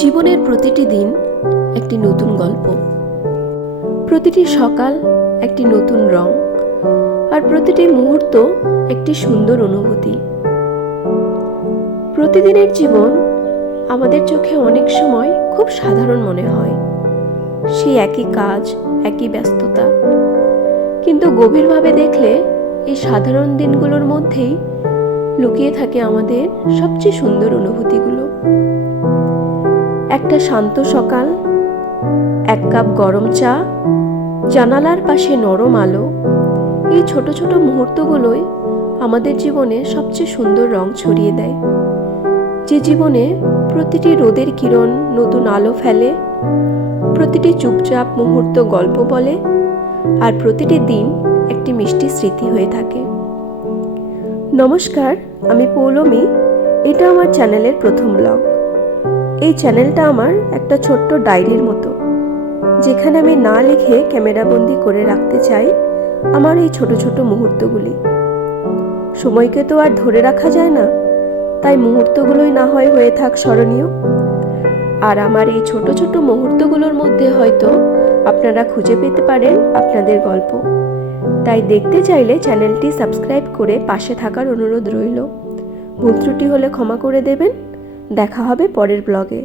জীবনের প্রতিটি দিন একটি নতুন গল্প, প্রতিটি সকাল একটি নতুন রং, আর প্রতিটি মুহূর্ত একটি সুন্দর অনুভূতি। প্রতিদিনের জীবন আমাদের চোখে অনেক সময় খুব সাধারণ মনে হয়, সেই একই কাজ, একই ব্যস্ততা। কিন্তু গভীরভাবে দেখলে এই সাধারণ দিনগুলোর মধ্যেই লুকিয়ে থাকে আমাদের সবচেয়ে সুন্দর অনুভূতিগুলো। একটা শান্ত সকাল, এক কাপ গরম চা, জানালার পাশে নরম আলো, এই ছোট ছোট মুহূর্তগুলোই আমাদের জীবনে সবচেয়ে সুন্দর রং ছড়িয়ে দেয়। যে জীবনে প্রতিটি রোদের কিরণ নতুন আলো ফেলে, প্রতিটি চুপচাপ মুহূর্ত গল্প বলে, আর প্রতিটি দিন একটি মিষ্টি স্মৃতি হয়ে থাকে। নমস্কার, আমি পৌলমী। এটা আমার চ্যানেলের প্রথম ব্লগ। এই চ্যানেলটা আমার একটা ছোট্ট ডায়েরির মতো, যেখানে আমি না লিখে ক্যামেরাবন্দি করে রাখতে চাই আমার এই ছোট ছোট মুহূর্তগুলি। সময়কে তো আর ধরে রাখা যায় না, তাই মুহূর্তগুলোই না হয় হয়ে থাক স্মরণীয়। আর আমার এই ছোট ছোট মুহূর্তগুলোর মধ্যে হয়তো আপনারা খুঁজে পেতে পারেন আপনাদের গল্প। তাই দেখতে চাইলে চ্যানেলটি সাবস্ক্রাইব করে পাশে থাকার অনুরোধ রইল। ভুল ত্রুটি হলে ক্ষমা করে দেবেন। দেখা হবে পরের ব্লগে।